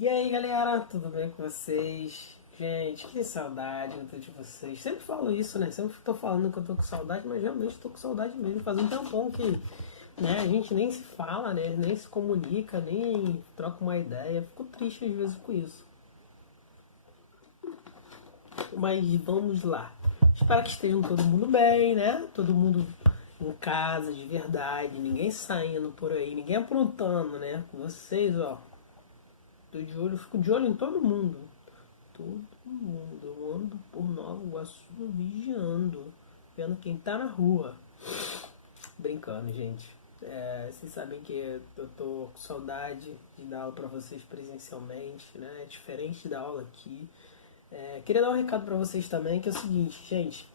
E aí galera, tudo bem com vocês? Gente, que saudade de vocês. Sempre falo isso, né? Sempre tô falando que eu tô com saudade, mas realmente tô com saudade mesmo. Faz um tempão que, né, a gente nem se fala, né? Nem se comunica, nem troca uma ideia. Fico triste às vezes com isso. Mas vamos lá. Espero que estejam todo mundo bem, né? Todo mundo em casa de verdade, ninguém saindo por aí, ninguém aprontando, né? Vocês, ó, tô de olho, fico de olho em todo mundo. Todo mundo. Eu ando por Nova Iguaçu vigiando, vendo quem tá na rua. Brincando, gente. Vocês sabem que eu tô com saudade de dar aula pra vocês presencialmente, né? É diferente da aula aqui. Queria dar um recado pra vocês também, que é o seguinte, gente.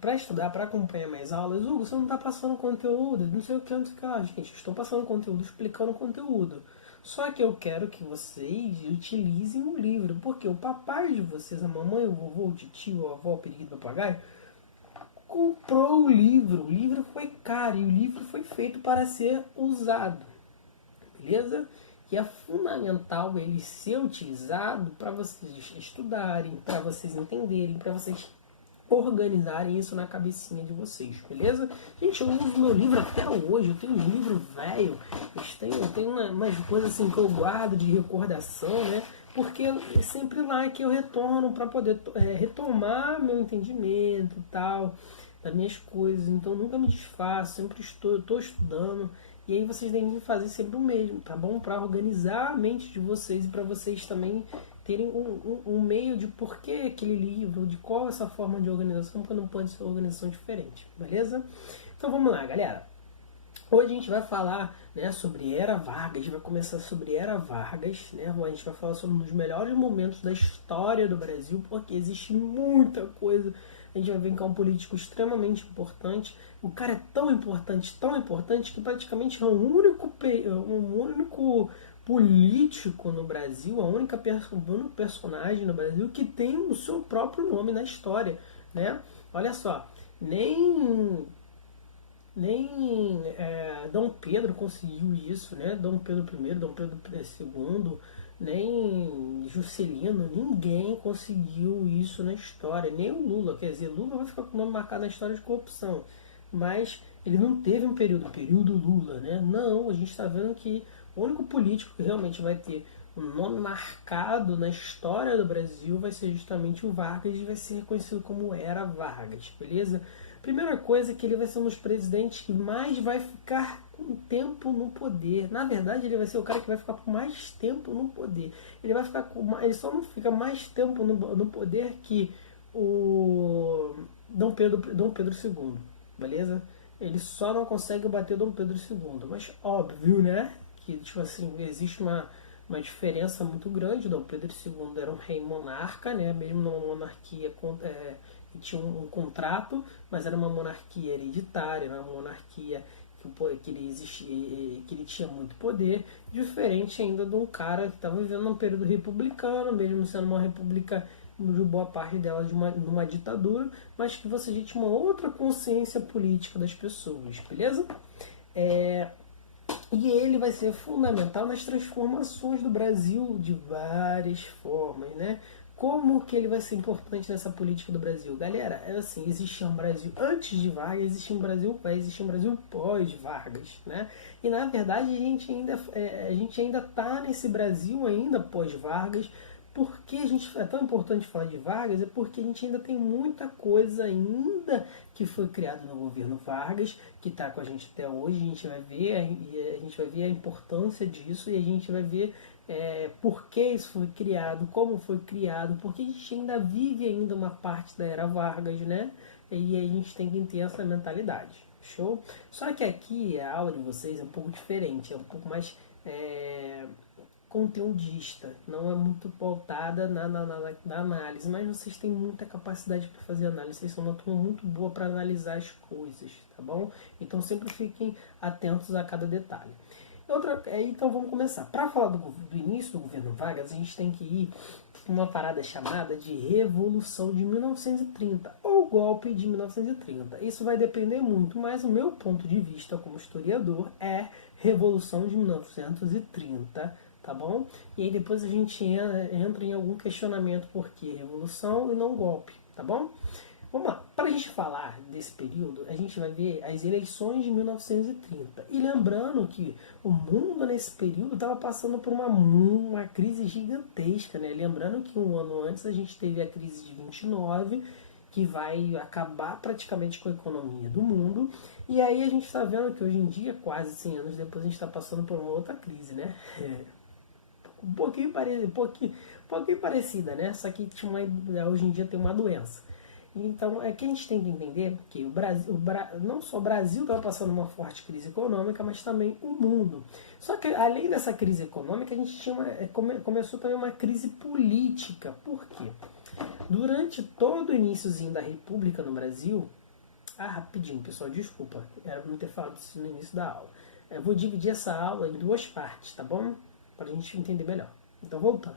Pra estudar, pra acompanhar minhas aulas, Hugo, você não tá passando conteúdo, não sei o que, não sei o que lá. Gente, eu estou passando conteúdo, explicando conteúdo. Só que eu quero que vocês utilizem o livro, porque o papai de vocês, a mamãe, o vovô, o tio, a avó, o periquito, o papagaio, comprou o livro. O livro foi caro e o livro foi feito para ser usado, beleza? E é fundamental ele ser utilizado para vocês estudarem, para vocês entenderem, para vocês organizarem isso na cabecinha de vocês, beleza? Gente, eu uso meu livro até hoje, eu tenho um livro velho, eu tenho umas coisas assim que eu guardo de recordação, né? Porque é sempre lá que eu retorno para poder retomar meu entendimento e tal, das minhas coisas. Então nunca me desfaço, sempre estou estudando. E aí vocês têm que fazer sempre o mesmo, tá bom? Para organizar a mente de vocês e para vocês também terem um meio de por que aquele livro, de qual essa forma de organização, porque não pode ser uma organização diferente, beleza? Então vamos lá, galera. Hoje a gente vai falar, né, sobre Era Vargas, a gente vai começar sobre Era Vargas, né? A gente vai falar sobre um dos melhores momentos da história do Brasil, porque existe muita coisa. A gente vai ver que é um político extremamente importante. O cara é tão importante, que praticamente é um único político no Brasil, o único personagem no Brasil que tem o seu próprio nome na história, né? Olha só, nem Dom Pedro conseguiu isso, né? Dom Pedro I, Dom Pedro II, nem Juscelino, ninguém conseguiu isso na história, nem o Lula. Quer dizer, Lula vai ficar com o nome marcado na história de corrupção, mas ele não teve um período Lula, né? Não, a gente está vendo que o único político que realmente vai ter um nome marcado na história do Brasil vai ser justamente o Vargas e vai ser reconhecido como Era Vargas, beleza? Primeira coisa é que ele vai ser um dos presidentes que mais vai ficar com tempo no poder. Na verdade, ele vai ser o cara que vai ficar por mais tempo no poder. Ele vai ficar ele só não fica mais tempo no poder que o Dom Pedro II, beleza? Ele só não consegue bater Dom Pedro II, mas óbvio, né? Que tipo assim, existe uma diferença muito grande. Dom Pedro II era um rei monarca, né? Mesmo numa monarquia tinha um contrato, mas era uma monarquia hereditária, era uma monarquia que ele tinha muito poder, diferente ainda de um cara que estava vivendo num período republicano, mesmo sendo uma república de boa parte dela numa ditadura, mas que você já tinha uma outra consciência política das pessoas, beleza? E ele vai ser fundamental nas transformações do Brasil de várias formas, né? Como que ele vai ser importante nessa política do Brasil? Galera, é assim, existia um Brasil antes de Vargas, vai existir um Brasil pós-Vargas, né? E na verdade a gente ainda tá nesse Brasil ainda pós-Vargas. Por que a gente é tão importante falar de Vargas? É porque a gente ainda tem muita coisa ainda que foi criada no governo Vargas, que está com a gente até hoje. A gente vai ver a importância disso e a gente vai ver por que isso foi criado, como foi criado, porque a gente ainda vive ainda uma parte da era Vargas, né? E a gente tem que ter essa mentalidade. Show? Só que aqui a aula de vocês é um pouco diferente, é um pouco mais conteudista, não é muito pautada na análise, mas vocês têm muita capacidade para fazer análise, vocês são uma turma muito boa para analisar as coisas, tá bom? Então sempre fiquem atentos a cada detalhe. Então vamos começar. Para falar do início do governo Vargas, a gente tem que ir para uma parada chamada de Revolução de 1930 ou Golpe de 1930. Isso vai depender muito, mas o meu ponto de vista como historiador é Revolução de 1930, tá bom? E aí depois a gente entra em algum questionamento por que revolução e não golpe, tá bom? Vamos lá, para a gente falar desse período, a gente vai ver as eleições de 1930. E lembrando que o mundo nesse período estava passando por uma crise gigantesca, né? Lembrando que um ano antes a gente teve a crise de 29, que vai acabar praticamente com a economia do mundo. E aí a gente está vendo que hoje em dia, quase 100 anos depois, a gente está passando por uma outra crise, né? Um pouquinho parecida, né? Só que hoje em dia tem uma doença. Então, é que a gente tem que entender que não só o Brasil estava passando uma forte crise econômica, mas também o mundo. Só que, além dessa crise econômica, a gente começou também uma crise política. Por quê? Durante todo o iníciozinho da República no Brasil... rapidinho, pessoal, desculpa. Era para não ter falado isso no início da aula. Eu vou dividir essa aula em duas partes, tá bom? Para a gente entender melhor. Então, voltando.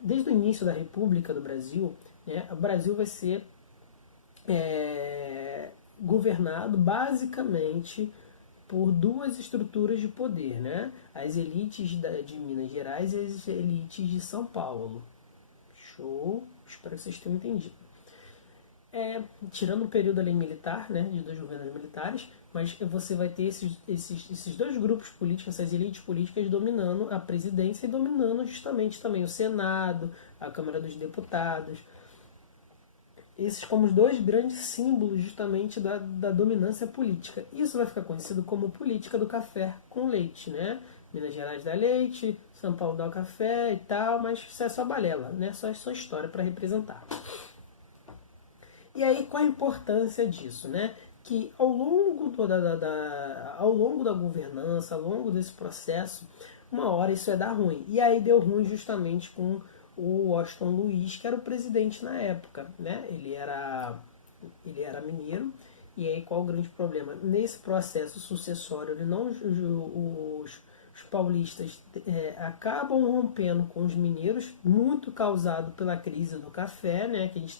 Desde o início da República do Brasil, né, o Brasil vai ser governado basicamente por duas estruturas de poder, né? As elites de Minas Gerais e as elites de São Paulo. Show? Espero que vocês tenham entendido. Tirando o período ali militar, né, de dois governos militares, mas você vai ter esses dois grupos políticos, essas elites políticas dominando a presidência e dominando justamente também o Senado, a Câmara dos Deputados. Esses como os dois grandes símbolos justamente da dominância política. Isso vai ficar conhecido como política do café com leite, né? Minas Gerais dá leite, São Paulo dá o café e tal, mas isso é só balela, né? Só história para representar. E aí, qual a importância disso, né? Que ao longo da governança, ao longo desse processo, uma hora isso ia dar ruim. E aí deu ruim justamente com o Washington Luiz, que era o presidente na época, né? Ele era mineiro. E aí qual o grande problema? Nesse processo sucessório, os paulistas acabam rompendo com os mineiros, muito causado pela crise do café, né, que a gente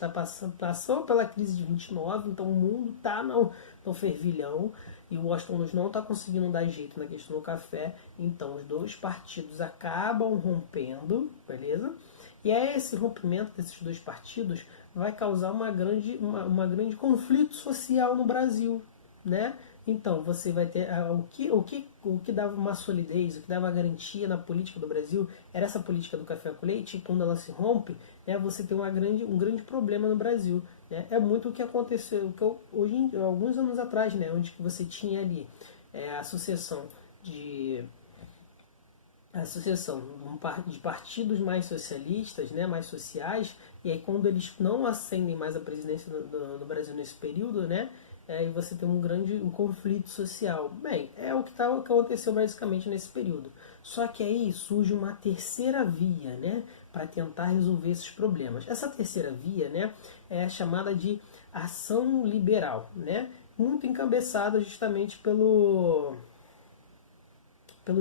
passou pela crise de 29, então o mundo está no fervilhão, e o Washington Luiz não está conseguindo dar jeito na questão do café, então os dois partidos acabam rompendo, beleza? E aí esse rompimento desses dois partidos vai causar uma grande conflito social no Brasil, né? Então, você vai ter o que dava uma solidez, o que dava garantia na política do Brasil era essa política do café com leite, e quando ela se rompe, né, você tem um grande problema no Brasil. Né? É muito o que aconteceu alguns anos atrás, né, onde que você tinha ali a sucessão de partidos mais socialistas, né, mais sociais, e aí quando eles não ascendem mais a presidência do Brasil nesse período, né, e você tem um conflito social. Bem, é o que aconteceu basicamente nesse período. Só que aí surge uma terceira via, né, para tentar resolver esses problemas. Essa terceira via, né, é chamada de ação liberal, né, muito encabeçada justamente pelo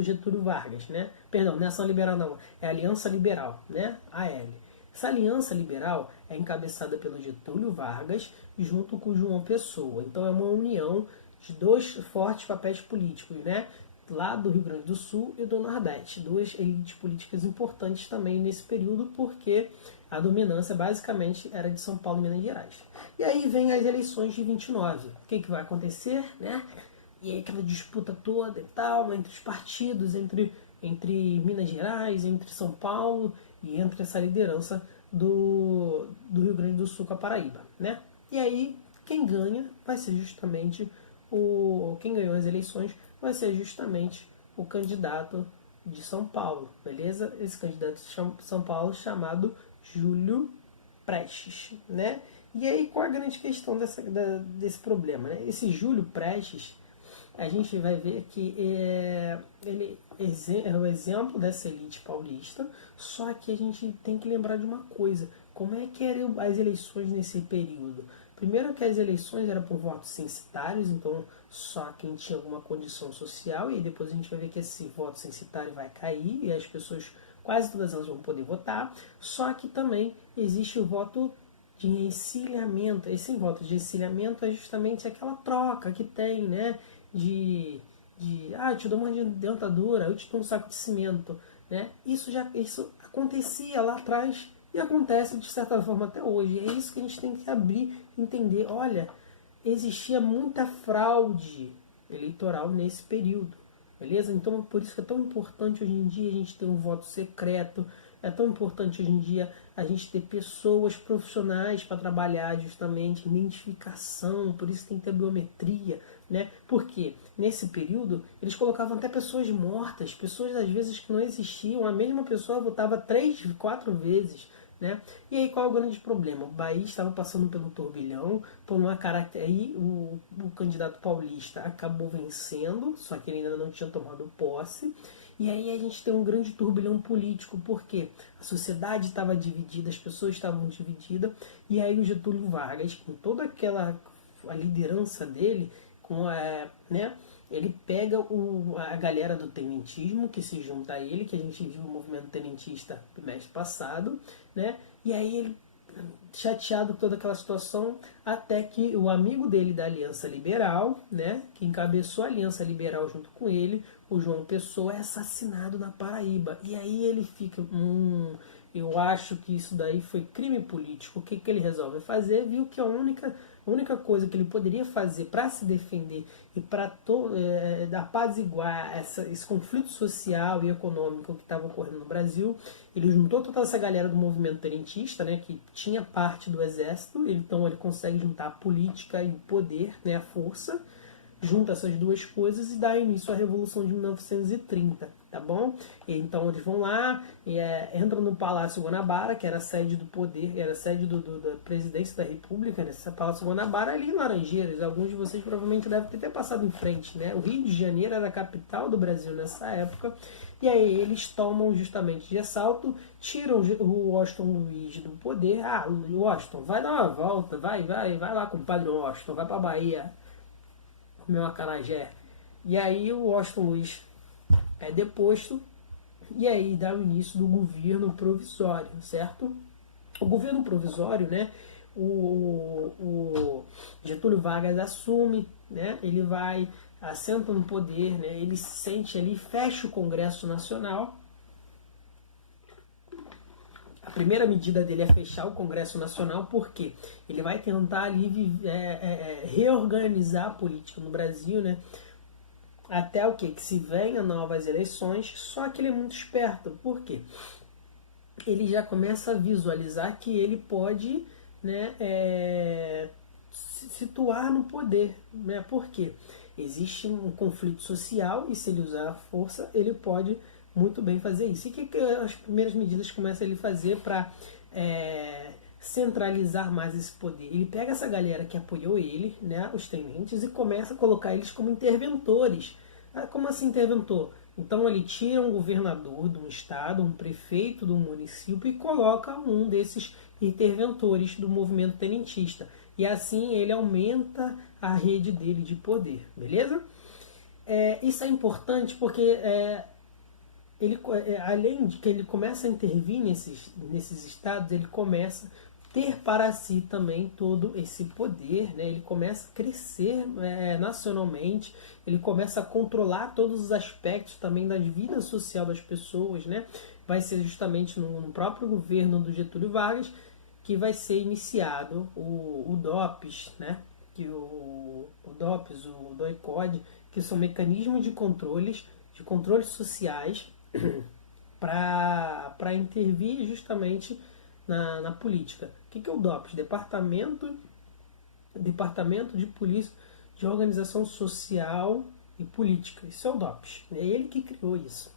Getúlio Vargas, né? Perdão, não é ação liberal não, é Aliança Liberal, né? AL. Essa aliança liberal é encabeçada pelo Getúlio Vargas junto com João Pessoa. Então é uma união de dois fortes papéis políticos, né? Lá do Rio Grande do Sul e do Nordeste. Duas elites políticas importantes também nesse período, porque a dominância basicamente era de São Paulo e Minas Gerais. E aí vem as eleições de 29. O que vai acontecer, né? E aí aquela disputa toda e tal, entre os partidos, entre Minas Gerais, entre São Paulo e entre essa liderança do Rio Grande do Sul com a Paraíba, né? E aí quem ganha vai ser justamente quem ganhou as eleições vai ser justamente o candidato de São Paulo, beleza? Esse candidato de São Paulo chamado Júlio Prestes, né? E aí qual a grande questão desse problema, né? Esse Júlio Prestes, a gente vai ver que ele é o exemplo dessa elite paulista, só que a gente tem que lembrar de uma coisa, como é que eram as eleições nesse período? Primeiro que as eleições eram por votos censitários, então só quem tinha alguma condição social, e depois a gente vai ver que esse voto censitário vai cair, e as pessoas, quase todas elas vão poder votar, só que também existe o voto de encilhamento. Esse voto de encilhamento é justamente aquela troca que tem, né, de eu te dou uma dentadura, eu te dou um saco de cimento, né? Isso acontecia lá atrás e acontece de certa forma até hoje. É isso que a gente tem que abrir, entender. Olha, existia muita fraude eleitoral nesse período, beleza? Então por isso que é tão importante hoje em dia a gente ter um voto secreto, é tão importante hoje em dia a gente ter pessoas profissionais para trabalhar justamente identificação, por isso tem que ter biometria, né? Porque nesse período eles colocavam até pessoas mortas, pessoas às vezes que não existiam, a mesma pessoa votava 3, 4 vezes, né? E aí qual é o grande problema? O Bahia estava passando pelo turbilhão, por uma característica. Aí o candidato paulista acabou vencendo, só que ele ainda não tinha tomado posse. E aí a gente tem um grande turbilhão político, porque a sociedade estava dividida, as pessoas estavam divididas, e aí o Getúlio Vargas, com toda a liderança dele, né, ele pega a galera do tenentismo, que se junta a ele, que a gente viu o movimento tenentista no mês passado, né, e aí ele, chateado com toda aquela situação, até que o amigo dele da Aliança Liberal, né, que encabeçou a Aliança Liberal junto com ele, o João Pessoa, é assassinado na Paraíba. E aí ele fica, eu acho que isso daí foi crime político. O que ele resolve fazer? Viu que a única coisa que ele poderia fazer para se defender e para apaziguar esse conflito social e econômico que estava ocorrendo no Brasil, ele juntou toda essa galera do movimento tenentista, né, que tinha parte do exército, então ele consegue juntar a política e o poder, né, a força, junta essas duas coisas e dá início à Revolução de 1930, tá bom? E então eles vão lá, entram no Palácio Guanabara, que era a sede do poder, era a sede da presidência da República, né? Esse Palácio Guanabara ali em Laranjeiras. Alguns de vocês provavelmente devem ter passado em frente, né? O Rio de Janeiro era a capital do Brasil nessa época. E aí eles tomam justamente de assalto, tiram o Washington Luiz do poder. Washington, vai dar uma volta, vai lá com o Padre Washington, vai pra Bahia, meu acarajé. E aí o Washington Luiz é deposto e aí dá o início do governo provisório, certo? O governo provisório, né, o Getúlio Vargas assume, né, ele assenta no poder, né, ele se sente ali, fecha o Congresso Nacional. A primeira medida dele é fechar o Congresso Nacional, porque ele vai tentar ali reorganizar a política no Brasil, né? Até o que se venha novas eleições. Só que ele é muito esperto, por quê? Ele já começa a visualizar que ele pode, né, se situar no poder, né? Por quê? Existe um conflito social e se ele usar a força, ele pode muito bem fazer isso. E o que as primeiras medidas começa ele a fazer para centralizar mais esse poder? Ele pega essa galera que apoiou ele, né, os tenentes, e começa a colocar eles como interventores. Como assim interventor? Então ele tira um governador de um estado, um prefeito do município e coloca um desses interventores do movimento tenentista. E assim ele aumenta a rede dele de poder, beleza? Isso é importante porque além de que ele começa a intervir nesses estados, ele começa a ter para si também todo esse poder, né? Ele começa a crescer nacionalmente, ele começa a controlar todos os aspectos também da vida social das pessoas, né? Vai ser justamente no próprio governo do Getúlio Vargas que vai ser iniciado o DOPS, né? O DOPS, o DOI-CODE, que são mecanismos de controles sociais para intervir justamente na política. O que é o DOPS? Departamento de Polícia de Organização Social e Política. Isso é o DOPS. É ele que criou isso.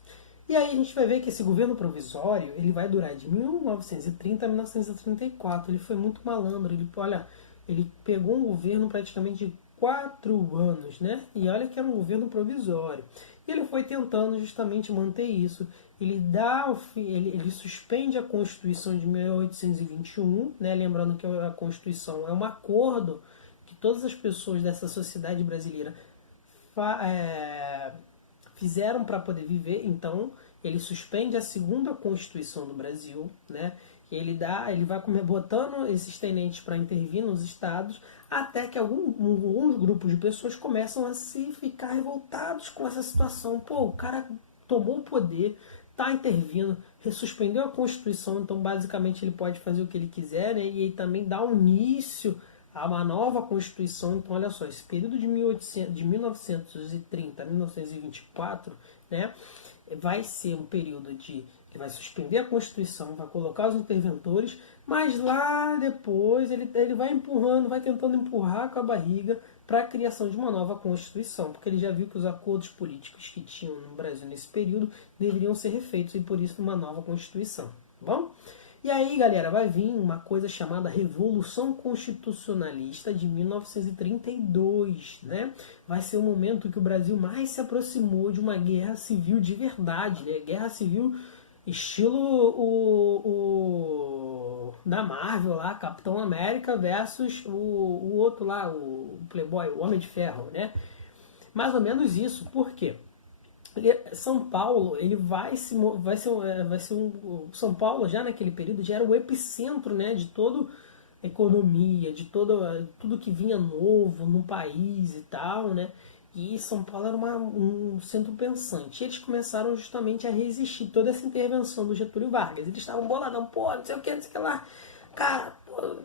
E aí a gente vai ver que esse governo provisório ele vai durar de 1930 a 1934. Ele foi muito malandro. Ele pegou um governo praticamente de 4 anos, né? E olha que era um governo provisório. E ele foi tentando justamente manter isso. Ele suspende a Constituição de 1821, né? Lembrando que a Constituição é um acordo que todas as pessoas dessa sociedade brasileira fizeram para poder viver. Então ele suspende a segunda Constituição do Brasil, né? ele vai botando esses tenentes para intervir nos estados, até que alguns grupos de pessoas começam a se ficar revoltados com essa situação. Pô, o cara tomou o poder, está intervindo, suspendeu a Constituição, então basicamente ele pode fazer o que ele quiser, né? E ele também dá um início a uma nova Constituição. Então olha só, esse período de 1930 a 1924, né, vai ser um período de que vai suspender a Constituição, vai colocar os interventores, mas lá depois ele vai empurrando, vai tentando empurrar com a barriga para a criação de uma nova Constituição, porque ele já viu que os acordos políticos que tinham no Brasil nesse período deveriam ser refeitos e por isso uma nova Constituição, tá bom? E aí, galera, vai vir uma coisa chamada Revolução Constitucionalista de 1932, né? Vai ser o momento que o Brasil mais se aproximou de uma guerra civil de verdade, né? Guerra civil estilo da Marvel lá, Capitão América versus o outro lá, o Playboy, o Homem de Ferro, né? Mais ou menos isso. Por quê? São Paulo, ele São Paulo já naquele período já era o epicentro, né, de toda a economia, de tudo que vinha novo no país e tal, né? E São Paulo era um centro pensante. E eles começaram justamente a resistir toda essa intervenção do Getúlio Vargas. Eles estavam boladão, pô, não sei o que lá. Cara,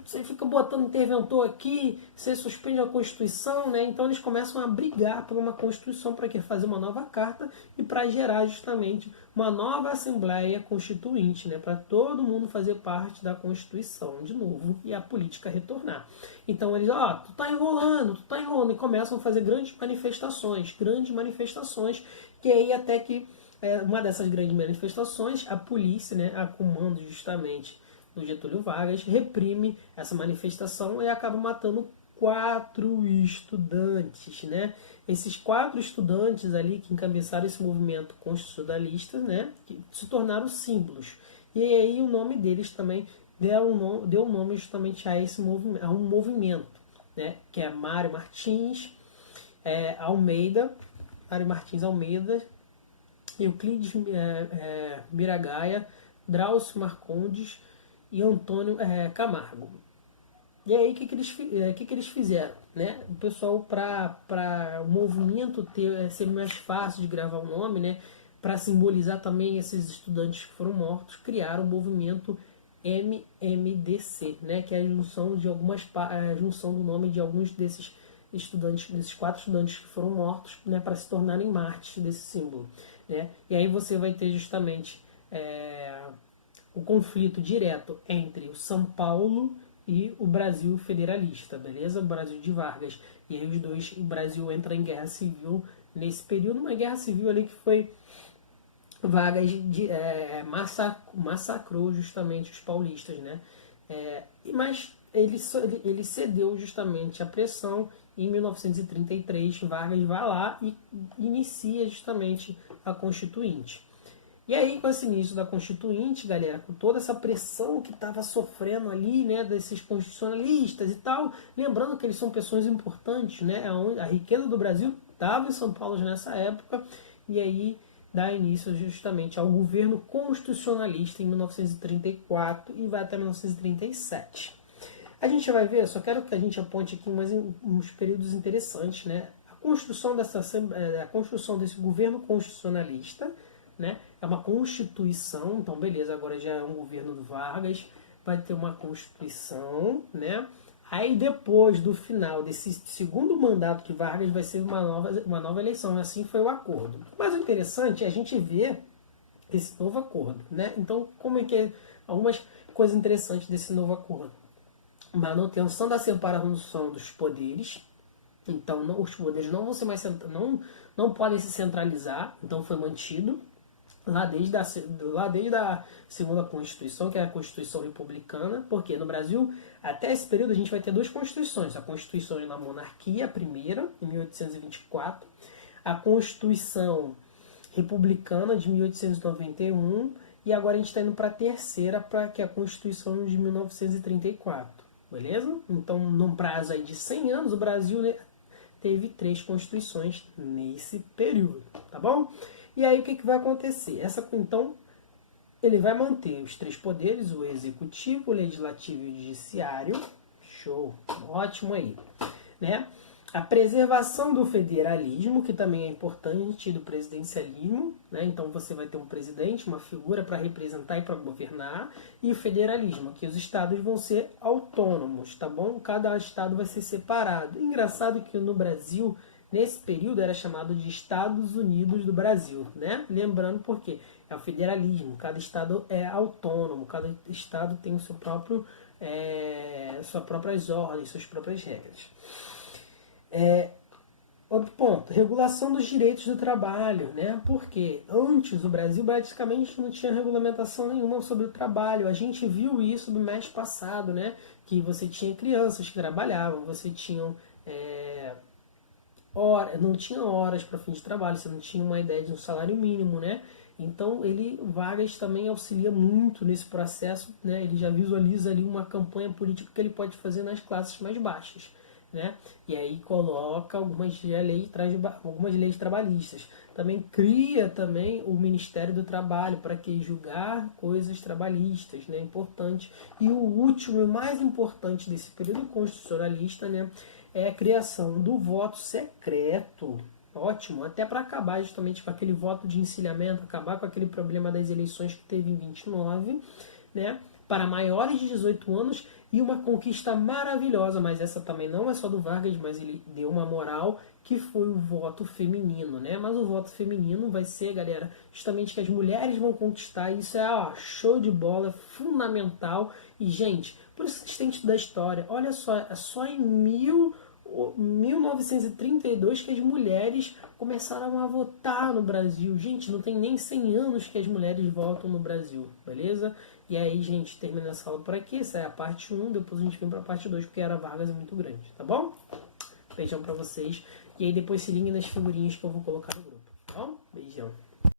você fica botando interventor aqui, você suspende a Constituição, né? Então eles começam a brigar por uma Constituição para quê? Fazer uma nova carta e para gerar justamente uma nova Assembleia Constituinte, né? Para todo mundo fazer parte da Constituição de novo e a política retornar. Então eles, tu tá enrolando, e começam a fazer grandes manifestações, que aí até que uma dessas grandes manifestações, a polícia, né, a comando justamente do Getúlio Vargas, reprime essa manifestação e acaba matando 4 estudantes, né? Esses 4 estudantes ali que encabeçaram esse movimento constitucionalista, né, que se tornaram símbolos. E aí o nome deles também deu um nome justamente a esse movimento, a um movimento, né, que é Mário Martins Almeida, Euclides Miragaia, Drauzio Marcondes e Antônio Camargo. E aí, o que eles fizeram? Né? O pessoal, para o movimento ser mais fácil de gravar o nome, né? Para simbolizar também esses estudantes que foram mortos, criaram o movimento MMDC, né? Que é a junção do nome de alguns desses estudantes, desses 4 estudantes que foram mortos, né? Para se tornarem mártires desse símbolo. Né? E aí você vai ter justamente o conflito direto entre o São Paulo e o Brasil federalista, beleza? O Brasil de Vargas. E aí o Brasil entra em guerra civil nesse período, uma guerra civil ali que foi Vargas massacrou justamente os paulistas, né? Mas ele cedeu justamente à pressão. Em 1933, Vargas vai lá e inicia justamente a Constituinte. E aí, com esse início da Constituinte, galera, com toda essa pressão que estava sofrendo ali, né, desses constitucionalistas e tal, lembrando que eles são pessoas importantes, né, a riqueza do Brasil estava em São Paulo já nessa época, e aí dá início justamente ao governo constitucionalista em 1934 e vai até 1937. A gente vai ver, só quero que a gente aponte aqui uns períodos interessantes, né, a construção desse governo constitucionalista, né? É uma constituição, então beleza, agora já é um governo do Vargas, vai ter uma constituição, né? Aí depois do final desse segundo mandato que Vargas vai ser uma nova eleição, assim foi o acordo. Mas o interessante é a gente ver esse novo acordo, né? Então, como é que é algumas coisas interessantes desse novo acordo? Manutenção da separação dos poderes. Então, os poderes não vão ser mais não podem se centralizar, então foi mantido lá desde a segunda Constituição, que é a Constituição Republicana, porque no Brasil, até esse período, a gente vai ter 2 Constituições. A Constituição da Monarquia, a primeira, em 1824, a Constituição Republicana, de 1891, e agora a gente está indo para a terceira, que é a Constituição de 1934, beleza? Então, num prazo aí de 100 anos, o Brasil, né, teve 3 Constituições nesse período, tá bom? E aí o que vai acontecer? Então, Ele vai manter os três poderes, o executivo, o legislativo e o judiciário. Show, ótimo aí, né? A preservação do federalismo, que também é importante, do presidencialismo, né? Então você vai ter um presidente, uma figura para representar e para governar, e o federalismo, que os estados vão ser autônomos, tá bom? Cada estado vai ser separado. Engraçado que no Brasil, nesse período, era chamado de Estados Unidos do Brasil, né? Lembrando por quê? É o federalismo, cada estado é autônomo, cada estado tem o seu próprio, suas próprias ordens, suas próprias regras. Outro ponto, regulação dos direitos do trabalho, né? Porque antes o Brasil praticamente não tinha regulamentação nenhuma sobre o trabalho. A gente viu isso no mês passado, né? Que você tinha crianças que trabalhavam, você tinha não tinha horas para fim de trabalho, você não tinha uma ideia de um salário mínimo, né? Então Vargas também auxilia muito nesse processo, né? Ele já visualiza ali uma campanha política que ele pode fazer nas classes mais baixas, né? E aí coloca algumas leis trabalhistas. Também cria também o Ministério do Trabalho para que julgar coisas trabalhistas, né? Importante. E o último e mais importante desse período constitucionalista, né? É a criação do voto secreto. Ótimo, até para acabar justamente com aquele voto de encilhamento, acabar com aquele problema das eleições que teve em 29, né? Para maiores de 18 anos, e uma conquista maravilhosa, mas essa também não é só do Vargas, mas ele deu uma moral, que foi o voto feminino, né? Mas o voto feminino vai ser, galera, justamente que as mulheres vão conquistar, isso é show de bola, é fundamental, e gente, por isso que a gente tem que estudar história, olha só, é só em 1932 que as mulheres começaram a votar no Brasil. Gente, não tem nem 100 anos que as mulheres votam no Brasil, beleza? E aí, gente, termina essa aula por aqui. Essa é a parte 1, depois a gente vem pra parte 2, porque era Vargas muito grande, tá bom? Beijão pra vocês. E aí depois se liguem nas figurinhas que eu vou colocar no grupo, tá bom? Beijão.